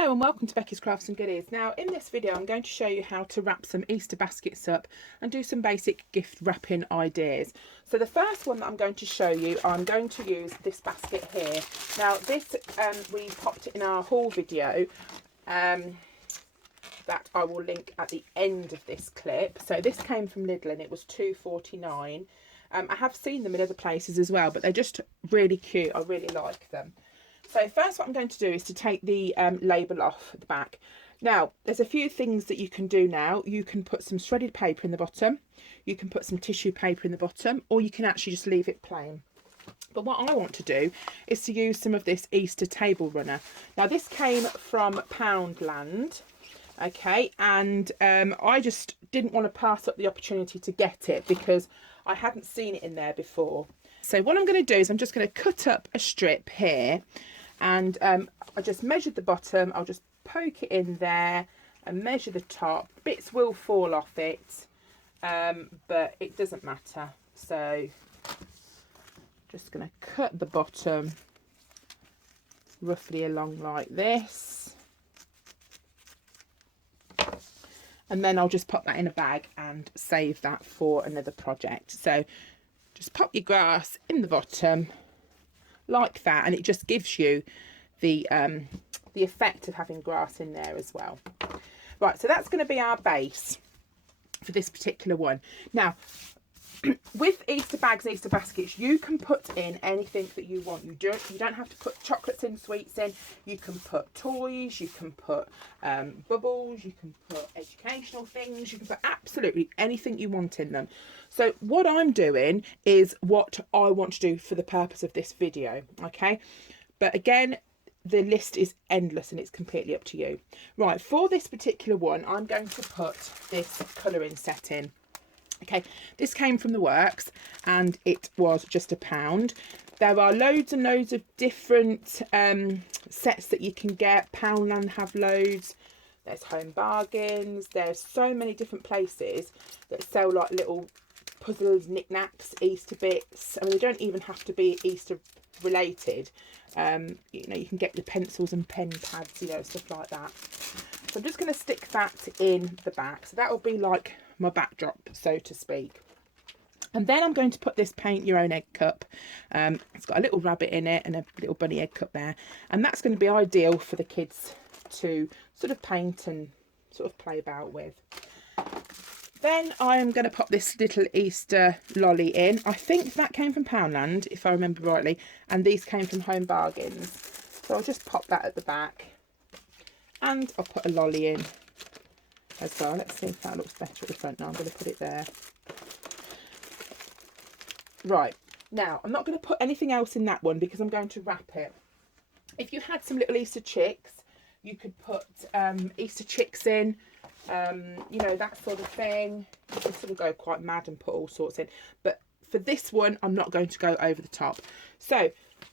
Hello and welcome to Becky's Crafts and Goodies. Now in this video I'm going to show you how to wrap some Easter baskets up and do some basic gift wrapping ideas. So the first one that I'm going to show you, I'm going to use this basket here. Now this we popped in our haul video that I will link at the end of this clip. So this came from Lidl and it was £2.49. I have seen them in other places as well, but they're just really cute. I really like them. So first what I'm going to do is to take the label off the back. Now there's a few things that you can do now. You can put some shredded paper in the bottom, you can put some tissue paper in the bottom, or you can actually just leave it plain. But what I want to do is to use some of this Easter table runner. Now this came from Poundland, okay, and I just didn't want to pass up the opportunity to get it because I hadn't seen it in there before. So what I'm going to do is I'm just going to cut up a strip here, and I just measured the bottom. I'll just poke it in there and measure the top. Bits will fall off it, but it doesn't matter. So just going to cut the bottom roughly along like this, and then I'll just pop that in a bag and save that for another project. So just pop your grass in the bottom like that, and it just gives you the effect of having grass in there as well. Right, so that's going to be our base for this particular one. Now with Easter bags, Easter baskets, you can put in anything that you want. You don't have to put chocolates in, sweets in. You can put toys, you can put bubbles, you can put educational things, you can put absolutely anything you want in them. So what I'm doing is what I want to do for the purpose of this video, okay? But again, the list is endless and it's completely up to you. Right, for this particular one, I'm going to put this colouring set in. Okay, this came from the works and it was just £1. There are loads and loads of different sets that you can get. Poundland have loads. There's Home Bargains. There's so many different places that sell like little puzzles, knickknacks, Easter bits. I mean, they don't even have to be Easter related. You know, you can get the pencils and pen pads, you know, stuff like that. So I'm just going to stick that in the back. So that will be like my backdrop, so to speak. And then I'm going to put this paint your own egg cup. It's got a little rabbit in it and a little bunny egg cup there, and that's going to be ideal for the kids to sort of paint and sort of play about with. Then I am going to pop this little Easter lolly in. I think that came from Poundland, if I remember rightly, and these came from Home Bargains. So I'll just pop that at the back, and I'll put a lolly in as well. Let's see if that looks better at the front. Now I'm going to put it there. Right, now I'm not going to put anything else in that one because I'm going to wrap it. If you had some little Easter chicks, you could put Easter chicks in, you know, that sort of thing. You can sort of go quite mad and put all sorts in, but for this one I'm not going to go over the top. So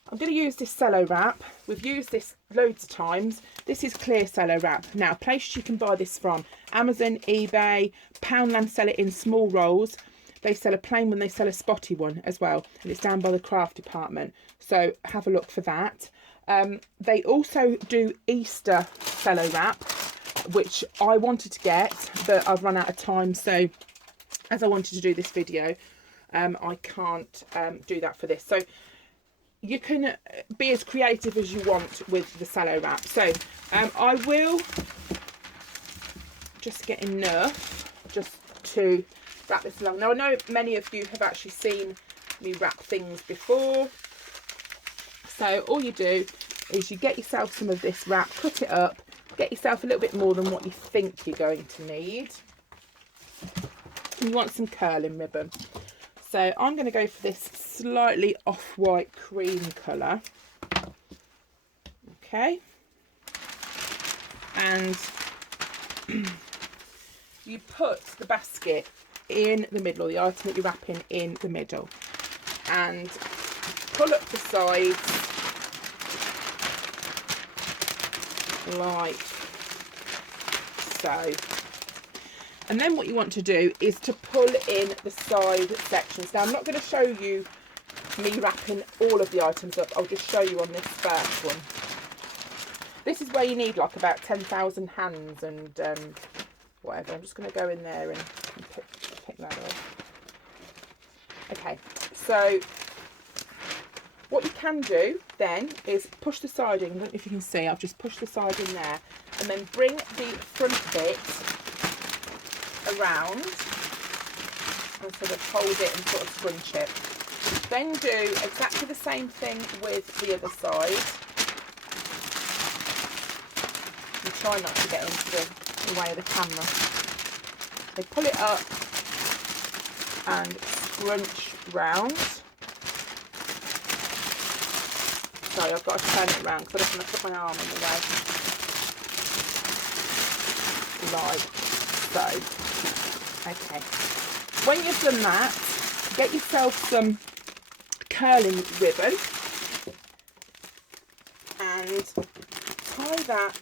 I'm going to use this Cello wrap. We've used this loads of times. This is clear Cello wrap. Now, places you can buy this from: Amazon, eBay. Poundland sell it in small rolls. They sell a plain one, they sell a spotty one as well, and it's down by the craft department. So have a look for that. They also do Easter Cello wrap, which I wanted to get, but I've run out of time. So as I wanted to do this video, I can't do that for this. So you can be as creative as you want with the Cello wrap. So I will just get enough just to wrap this along. Now I know many of you have actually seen me wrap things before. So all you do is you get yourself some of this wrap, cut it up, get yourself a little bit more than what you think you're going to need. And you want some curling ribbon. So I'm going to go for this slightly off-white cream colour. Okay. And you put the basket in the middle, or the item that you're wrapping in the middle, and pull up the sides like so. And then what you want to do is to pull in the side sections. Now I'm not going to show you me wrapping all of the items up, I'll just show you on this first one. This is where you need like about 10,000 hands and whatever. I'm just going to go in there and pick that up. Okay, so what you can do then is push the siding. I don't know if you can see, I've just pushed the side in there, and then bring the front bit around and sort of hold it and sort of scrunch it. Then do exactly the same thing with the other side. And try not to get into the way of the camera. So pull it up and scrunch round. Sorry, I've got to turn it around because I don't want to put my arm in the way. Like so. Okay. When you've done that, get yourself some curling ribbon and tie that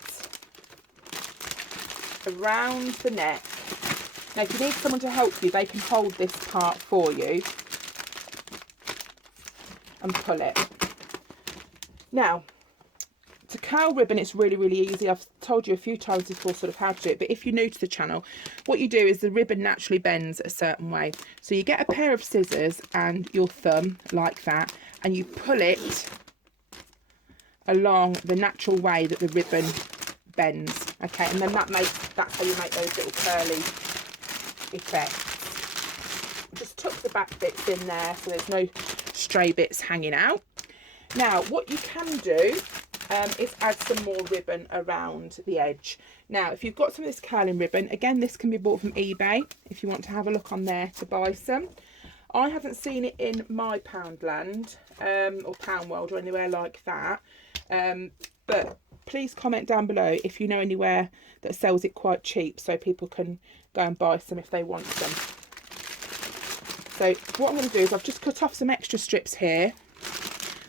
around the neck. Now if you need someone to help you, they can hold this part for you and pull it. Now to curl ribbon, it's really, really easy. I've told you a few times before sort of how to do it, but if you're new to the channel, what you do is the ribbon naturally bends a certain way. So you get a pair of scissors and your thumb like that, and you pull it along the natural way that the ribbon bends. Okay, and then that's how you make those little curly effects. Just tuck the back bits in there so there's no stray bits hanging out. Now what you can do is add some more ribbon around the edge. Now if you've got some of this curling ribbon, again this can be bought from eBay if you want to have a look on there to buy some. I haven't seen it in my Poundland or Pound World or anywhere like that, but please comment down below if you know anywhere that sells it quite cheap so people can go and buy some if they want some. So what I'm going to do is I've just cut off some extra strips here,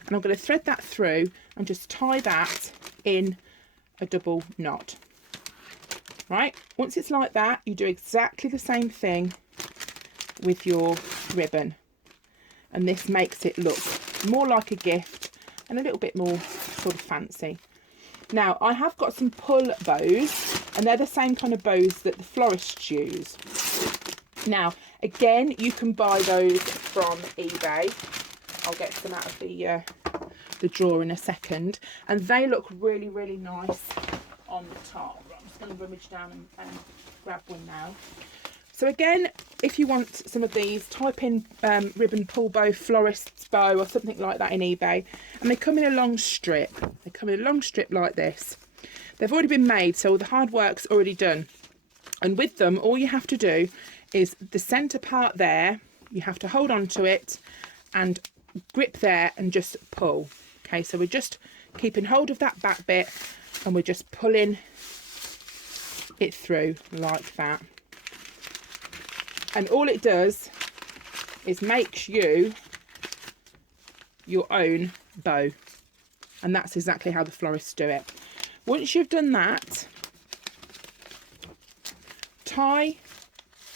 and I'm going to thread that through and just tie that in a double knot. Right, once it's like that, you do exactly the same thing with your ribbon, and this makes it look more like a gift and a little bit more sort of fancy. Now I have got some pull bows, and they're the same kind of bows that the florists use. Now again, you can buy those from eBay. I'll get some out of the drawer in a second, and they look really, really nice on the top. I'm just going to rummage down and grab one now. So again, if you want some of these, type in ribbon pull bow, florist's bow or something like that in eBay, and they come in a long strip. They come in a long strip like this. They've already been made, so all the hard work's already done. And with them, all you have to do is the centre part there, you have to hold on to it and grip there and just pull. Okay, so we're just keeping hold of that back bit and we're just pulling it through like that. And all it does is makes you your own bow, and that's exactly how the florists do it. Once you've done that, tie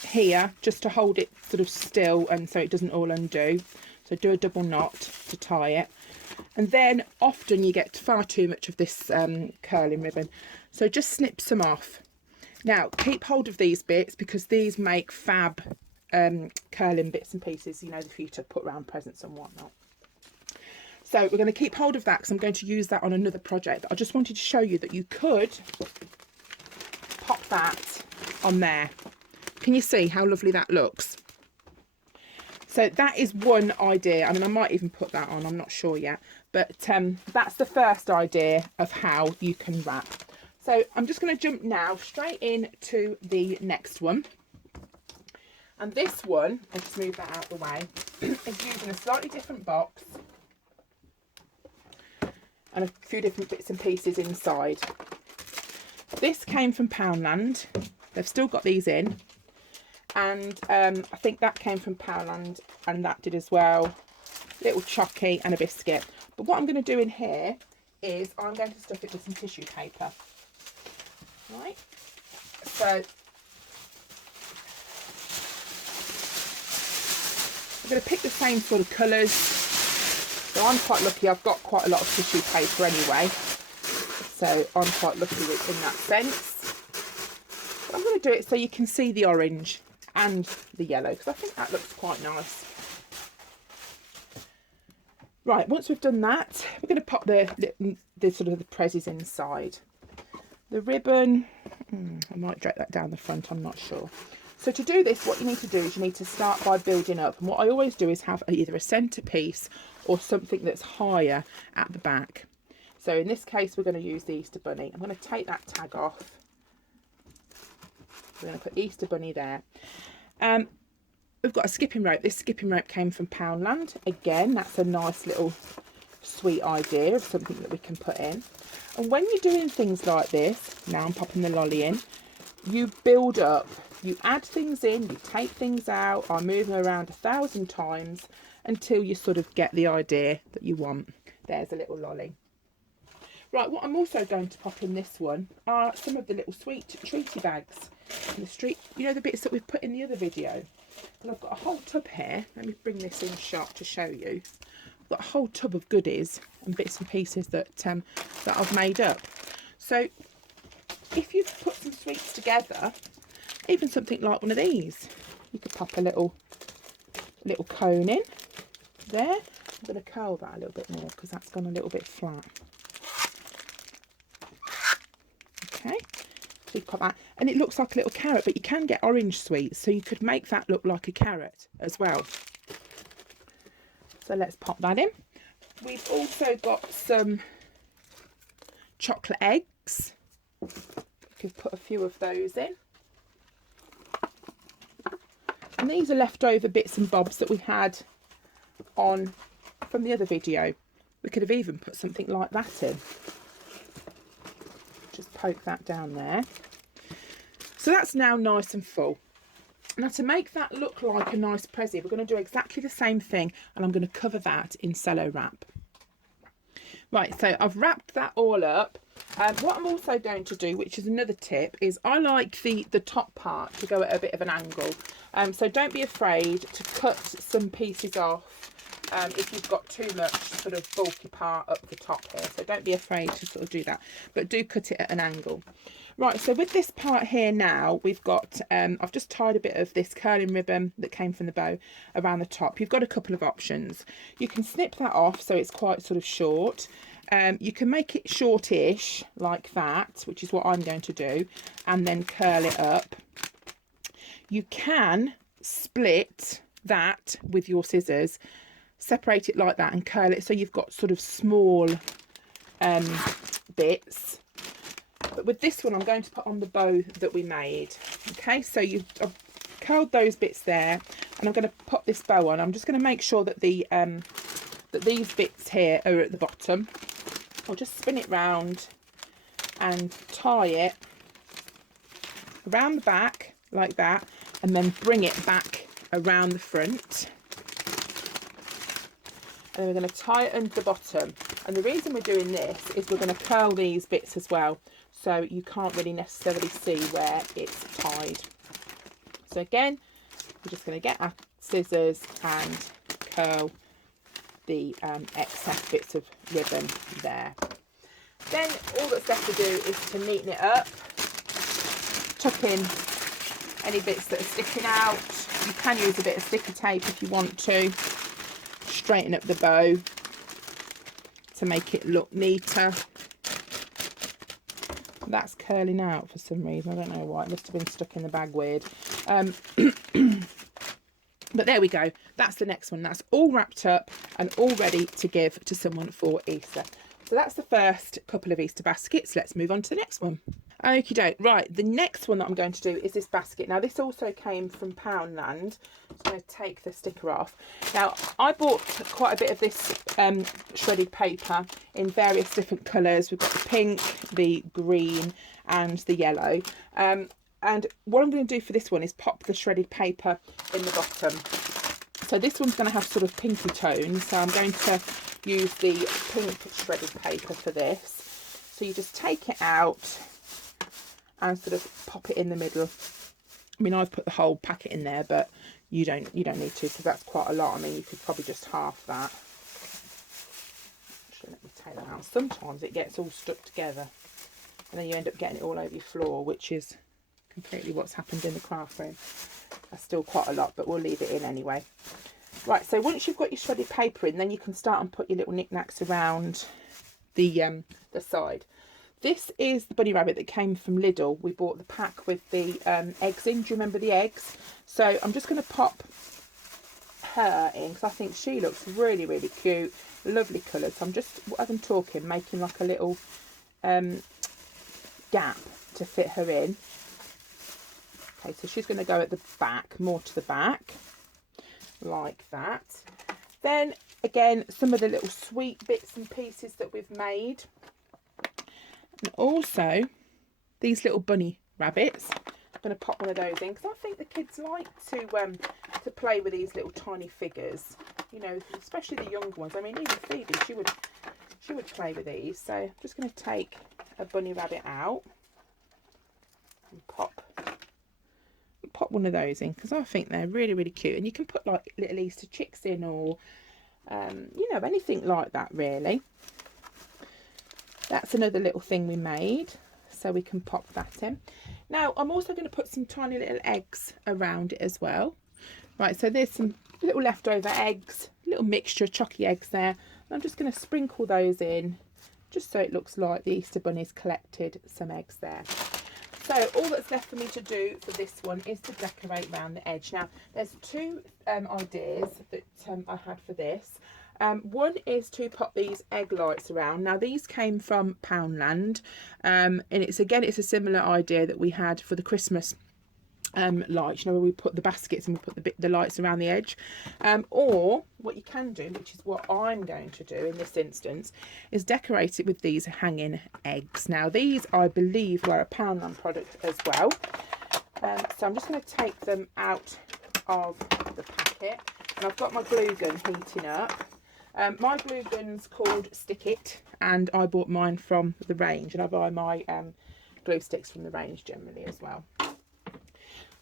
here just to hold it sort of still and so it doesn't all undo. So do a double knot to tie it, and then often you get far too much of this curling ribbon, so just snip some off. Now keep hold of these bits because these make fab curling bits and pieces, you know, for you to put around presents and whatnot. So we're going to keep hold of that because I'm going to use that on another project. I just wanted to show you that you could pop that on there. Can you see how lovely that looks? So that is one idea. I mean, I might even put that on, I'm not sure yet, but that's the first idea of how you can wrap. So I'm just going to jump now straight into the next one. And this one, I'll just move that out of the way, is using a slightly different box and a few different bits and pieces inside. This came from Poundland. They've still got these in. And I think that came from Poundland, and that did as well. Little chocky and a biscuit. But what I'm going to do in here is I'm going to stuff it with some tissue paper. Right, so I'm going to pick the same sort of colours. So I'm quite lucky, I've got quite a lot of tissue paper anyway. So I'm quite lucky in that sense. But I'm going to do it so you can see the orange and the yellow, because I think that looks quite nice. Right, once we've done that, we're going to pop the sort of the prezzies inside. The ribbon, I might drag that down the front, I'm not sure. So to do this, what you need to do is you need to start by building up. And what I always do is have either a centerpiece or something that's higher at the back. So in this case, we're going to use the Easter Bunny. I'm going to take that tag off. We're going to put Easter Bunny there. We've got a skipping rope. This skipping rope came from Poundland. Again, that's a nice little sweet idea of something that we can put in. And when you're doing things like this, now I'm popping the lolly in, you build up, you add things in, you take things out, I move them around 1,000 times until you sort of get the idea that you want. There's a little lolly. Right, what I'm also going to pop in this one are some of the little sweet treaty bags. The street, you know, the bits that we've put in the other video. And I've got a whole tub here. Let me bring this in shot to show you. I've got a whole tub of goodies and bits and pieces that I've made up. So if you put some sweets together, even something like one of these, you could pop a little cone in there. I'm going to curl that a little bit more because that's gone a little bit flat. Okay, so you pop that, and it looks like a little carrot, but you can get orange sweets, so you could make that look like a carrot as well. So let's pop that in. We've also got some chocolate eggs. You could put a few of those in. And these are leftover bits and bobs that we had on from the other video. We could have even put something like that in. Just poke that down there. So that's now nice and full. Now to make that look like a nice prezzy, we're going to do exactly the same thing, and I'm going to cover that in cello wrap. Right, so I've wrapped that all up. What I'm also going to do, which is another tip, is I like the top part to go at a bit of an angle. So don't be afraid to cut some pieces off if you've got too much sort of bulky part up the top here. So don't be afraid to sort of do that, but do cut it at an angle. Right, so with this part here now, we've got, I've just tied a bit of this curling ribbon that came from the bow around the top. You've got a couple of options. You can snip that off so it's quite sort of short. You can make it shortish like that, which is what I'm going to do, and then curl it up. You can split that with your scissors, separate it like that and curl it so you've got sort of small bits. But with this one, I'm going to put on the bow that we made. Okay, so I've curled those bits there, and I'm going to pop this bow on. I'm just going to make sure that that these bits here are at the bottom. I'll just spin it round and tie it around the back like that, and then bring it back around the front. And we're going to tie it under the bottom. And the reason we're doing this is we're going to curl these bits as well, so you can't really necessarily see where it's tied. So again, we're just going to get our scissors and curl the excess bits of ribbon there. Then all that's left to do is to neaten it up, tuck in any bits that are sticking out. You can use a bit of sticky tape if you want to. Straighten up the bow to make it look neater. That's curling out for some reason. I don't know why. It must have been stuck in the bag weird. But there we go. That's the next one. That's all wrapped up and all ready to give to someone for Easter. So that's the first couple of Easter baskets. Let's move on to the next one. Okie doke. Right, the next one that I'm going to do is this basket. Now this also came from Poundland. I'm just going to take the sticker off. Now I bought quite a bit of this shredded paper in various different colours. We've got the pink, the green and the yellow. And what I'm going to do for this one is pop the shredded paper in the bottom. So this one's going to have sort of pinky tones. So I'm going to use the pink shredded paper for this. So you just take it out and sort of pop it in the middle. I mean, I've put the whole packet in there, but you don't need to, because that's quite a lot. I mean, you could probably just half that. Actually, let me take that out. Sometimes it gets all stuck together and then you end up getting it all over your floor, which is completely what's happened in the craft room. That's still quite a lot, but we'll leave it in anyway. Right, so once you've got your shredded paper in, then you can start and put your little knickknacks around the side. This is the bunny rabbit that came from Lidl. We bought the pack with the eggs in. Do you remember the eggs? So I'm just going to pop her in because I think she looks really, really cute. Lovely colours. So I'm just, as I'm talking, making like a little gap to fit her in. Okay, so she's going to go at the back, more to the back, like that. Then again, some of the little sweet bits and pieces that we've made. And also these little bunny rabbits. I'm going to pop one of those in because I think the kids like to play with these little tiny figures, you know, especially the younger ones. I mean, even Phoebe, she would play with these. So I'm just going to take a bunny rabbit out and pop one of those in because I think they're really, really cute. And you can put like little Easter chicks in, or you know, anything like that really. That's another little thing we made, so we can pop that in. Now I'm also going to put some tiny little eggs around it as well. Right, so there's some little leftover eggs, little mixture of chocolate eggs there. I'm just going to sprinkle those in just so it looks like the Easter bunny's collected some eggs there. So all that's left for me to do for this one is to decorate around the edge. Now there's two ideas that I had for this. One is to pop these egg lights around. Now these came from Poundland, and it's a similar idea that we had for the Christmas lights, you know, where we put the baskets and we put the lights around the edge. Or what you can do, which is what I'm going to do in this instance, is decorate it with these hanging eggs. Now these, I believe, were a Poundland product as well. So I'm just going to take them out of the packet, and I've got my glue gun heating up. My glue gun's called Stick It, and I bought mine from the range, and I buy my glue sticks from the range generally as well.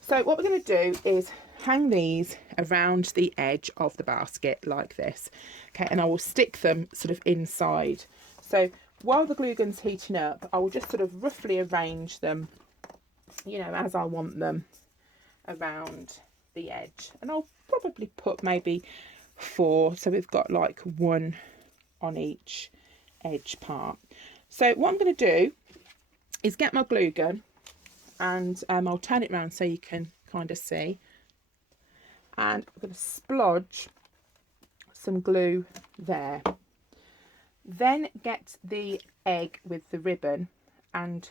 So what we're going to do is hang these around the edge of the basket like this. Okay, and I will stick them sort of inside. So while the glue gun's heating up, I will just sort of roughly arrange them, you know, as I want them around the edge. And I'll probably put maybe 4, so we've got like 1 on each edge part. So what I'm going to do is get my glue gun, and I'll turn it around so you can kind of see, and I'm going to splodge some glue there. Then get the egg with the ribbon, and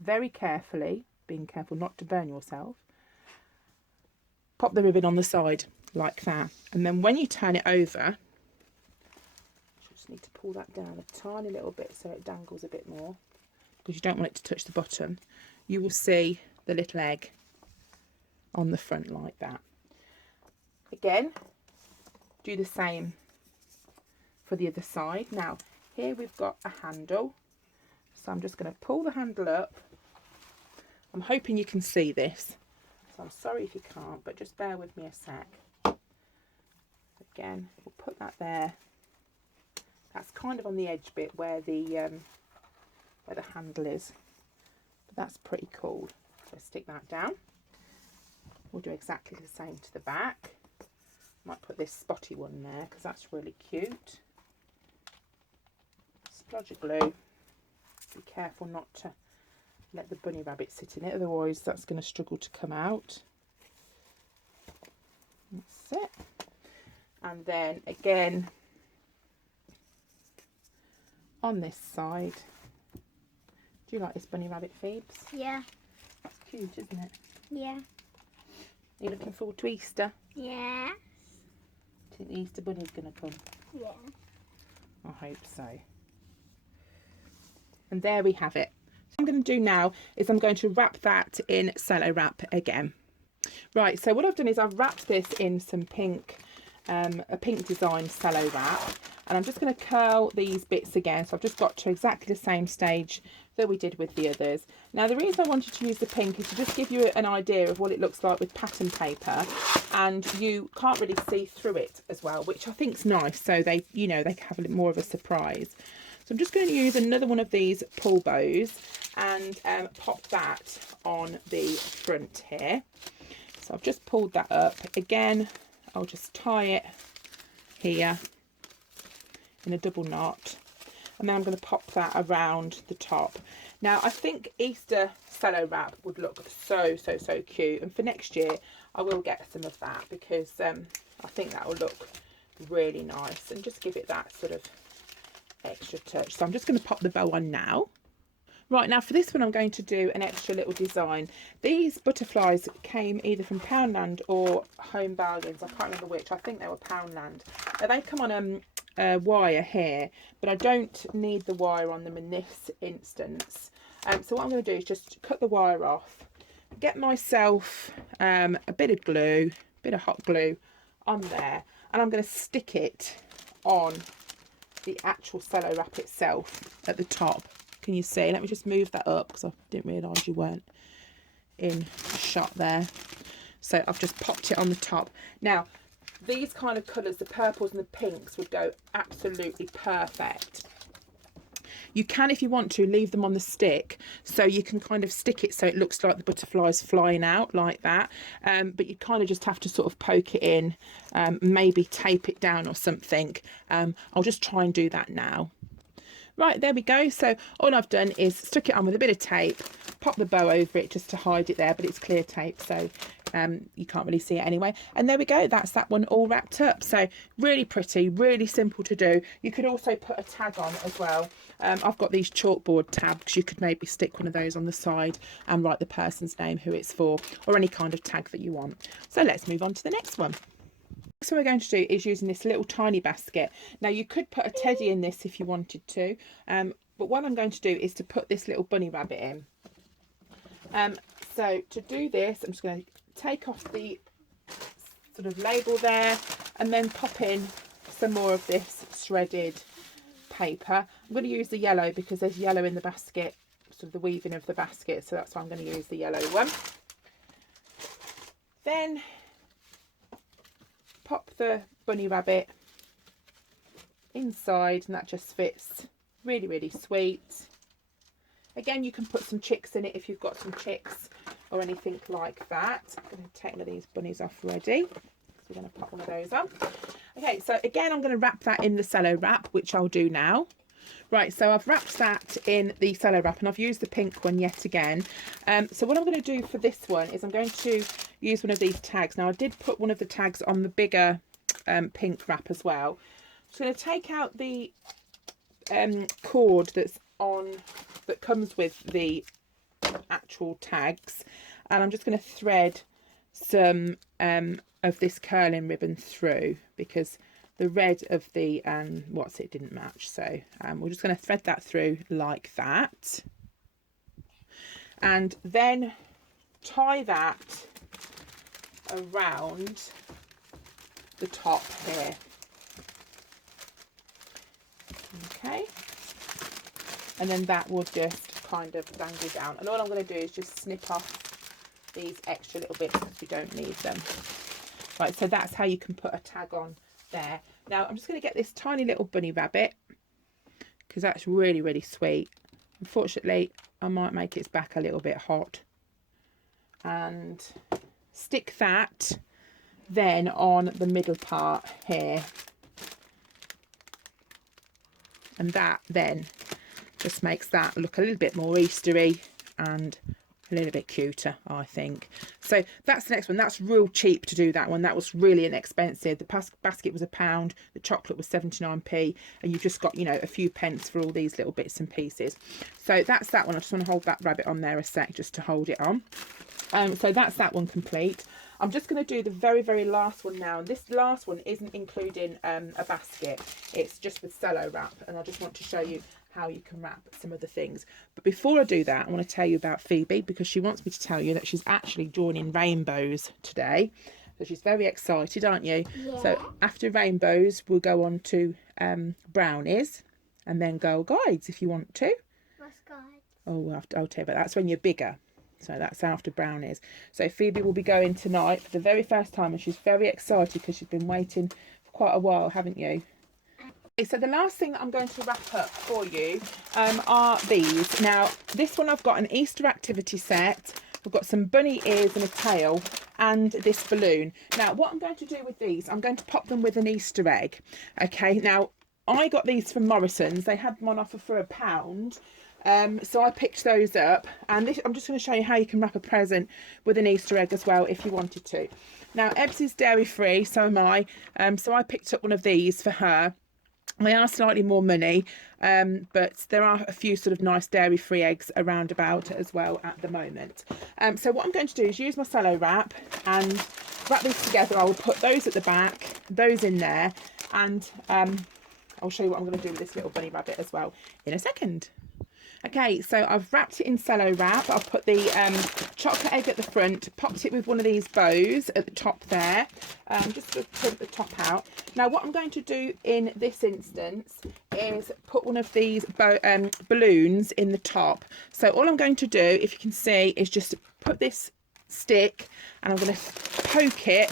very carefully, being careful not to burn yourself, pop the ribbon on the side like that. And then when you turn it over, you just need to pull that down a tiny little bit so it dangles a bit more, because you don't want it to touch the bottom. You will see the little egg on the front like that. Again, do the same for the other side. Now here we've got a handle, so I'm just going to pull the handle up. I'm hoping you can see this, so I'm sorry if you can't, but just bear with me a sec. Again, we'll put that there. That's kind of on the edge bit where the handle is, but that's pretty cool. So stick that down. We'll do exactly the same to the back. Might put this spotty one there because that's really cute. Splodge of glue. Be careful not to let the bunny rabbit sit in it, otherwise that's going to struggle to come out. That's it. And then again on this side. Do you like this bunny rabbit, Phoebes? Yeah. It's cute, isn't it? Yeah. Are you looking forward to Easter? Yeah. Do you think the Easter bunny's going to come? Yeah. I hope so. And there we have it. So what I'm going to do now is I'm going to wrap that in Cello wrap again. Right, so what I've done is I've wrapped this in some pink, a pink design Cello wrap, and I'm just going to curl these bits again. So I've just got to exactly the same stage that we did with the others. Now the reason I wanted to use the pink is to just give you an idea of what it looks like with pattern paper, and you can't really see through it as well, which I think is nice, so they, you know, they have a little more of a surprise. So I'm just going to use another one of these pull bows and pop that on the front here. So I've just pulled that up. Again, I'll just tie it here in a double knot, and then I'm going to pop that around the top. Now I think Easter cello wrap would look so cute, and for next year I will get some of that, because I think that will look really nice and just give it that sort of extra touch. So I'm just going to pop the bow on now. Right, now for this one I'm going to do an extra little design. These butterflies came either from Poundland or Home Bargains, I can't remember which. I think they were Poundland. Now they come on a wire here, but I don't need the wire on them in this instance. So what I'm going to do is just cut the wire off, get myself a bit of glue, a bit of hot glue on there, and I'm going to stick it on the actual cello wrap itself at the top. Can you see? Let me just move that up because I didn't realise you weren't in shot there. So I've just popped it on the top. Now, these kind of colours, the purples and the pinks, would go absolutely perfect. You can, if you want to, leave them on the stick, so you can kind of stick it so it looks like the butterfly's flying out like that. But you kind of just have to sort of poke it in, maybe tape it down or something. I'll just try and do that now. Right, there we go. So all I've done is stuck it on with a bit of tape, pop the bow over it just to hide it there, but it's clear tape, so you can't really see it anyway. And there we go, that's that one all wrapped up. So really pretty, really simple to do. You could also put a tag on as well. I've got these chalkboard tags. You could maybe stick one of those on the side and write the person's name, who it's for, or any kind of tag that you want. So let's move on to the next one. Next one we're going to do is using this little tiny basket. Now you could put a teddy in this if you wanted to, but what I'm going to do is to put this little bunny rabbit in. So to do this, I'm just going to take off the sort of label there and then pop in some more of this shredded paper. I'm going to use the yellow because there's yellow in the basket, sort of the weaving of the basket, so that's why I'm going to use the yellow one. Then pop the bunny rabbit inside, and that just fits really sweet. Again, you can put some chicks in it if you've got some chicks or anything like that. I'm going to take one of these bunnies off ready, so we're going to pop one of those on. Okay, so again I'm going to wrap that in the cello wrap, which I'll do now. Right, so I've wrapped that in the cello wrap and I've used the pink one yet again. So what I'm going to do for this one is I'm going to use one of these tags. Now I did put one of the tags on the bigger pink wrap as well. I'm just going to take out the cord that comes with the actual tags, and I'm just going to thread some of this curling ribbon through, because the red of the didn't match, so we're just going to thread that through like that, and then tie that around the top here. Okay, and then that will just kind of dangle down, and all I'm going to do is just snip off these extra little bits because we don't need them. Right, so that's how you can put a tag on there. Now I'm just going to get this tiny little bunny rabbit because that's really sweet. Unfortunately I might make its back a little bit hot, and stick that then on the middle part here, and that then just makes that look a little bit more Eastery and a little bit cuter, I think. So that's the next one. That's real cheap to do that one. That was really inexpensive. The basket was £1, the chocolate was 79p, and you've just got, you know, a few pence for all these little bits and pieces. So that's that one. I just want to hold that rabbit on there a sec just to hold it on. So that's that one complete. I'm just going to do the very last one now, and this last one isn't including a basket, it's just with cello wrap, and I just want to show you how you can wrap some of the things. But before I do that, I want to tell you about Phoebe, because she wants me to tell you that she's actually joining rainbows today. So she's very excited, aren't you? Yeah. So after rainbows we'll go on to brownies, and then Girl Guides if you want to. What's guides? Oh, I'll tell you, but that's when you're bigger. So that's after brownies. So Phoebe will be going tonight for the very first time, and she's very excited because she's been waiting for quite a while, haven't you? So the last thing that I'm going to wrap up for you are these. Now, this one I've got an Easter activity set. I've got some bunny ears and a tail and this balloon. Now, what I'm going to do with these, I'm going to pop them with an Easter egg. Okay, now, I got these from Morrison's. They had them on offer for £1. So I picked those up, and this, I'm just going to show you how you can wrap a present with an Easter egg as well if you wanted to. Now, Ebbs is dairy free, so am I. So I picked up one of these for her. They are slightly more money, but there are a few sort of nice dairy-free eggs around about as well at the moment. So what I'm going to do is use my cello wrap and wrap these together. I will put those at the back, those in there, and I'll show you what I'm going to do with this little bunny rabbit as well in a second. Okay, so I've wrapped it in cello wrap. I've put the chocolate egg at the front, popped it with one of these bows at the top there, just to put the top out. Now, what I'm going to do in this instance is put one of these balloons in the top. So all I'm going to do, if you can see, is just put this stick and I'm going to poke it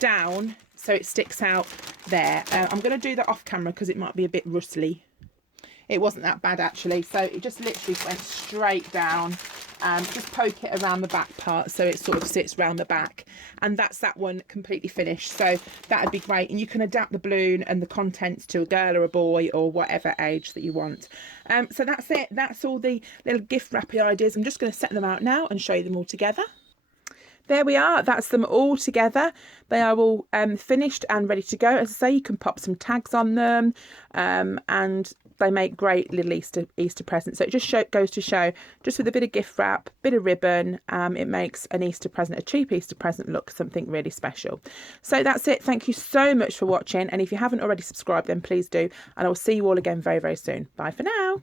down so it sticks out there. I'm going to do that off camera because it might be a bit rustly. It wasn't that bad actually, so it just literally went straight down. Just poke it around the back part so it sort of sits round the back, and that's that one completely finished. So that would be great, and you can adapt the balloon and the contents to a girl or a boy or whatever age that you want. So that's it. That's all the little gift wrapping ideas. I'm just going to set them out now and show you them all together. There we are, that's them all together. They are all finished and ready to go. As I say, you can pop some tags on them, and they make great little Easter presents. So it just goes to show, just with a bit of gift wrap, bit of ribbon, it makes an Easter present, a cheap Easter present, look something really special. So that's it. Thank you so much for watching. And if you haven't already subscribed, then please do. And I will see you all again very, very soon. Bye for now.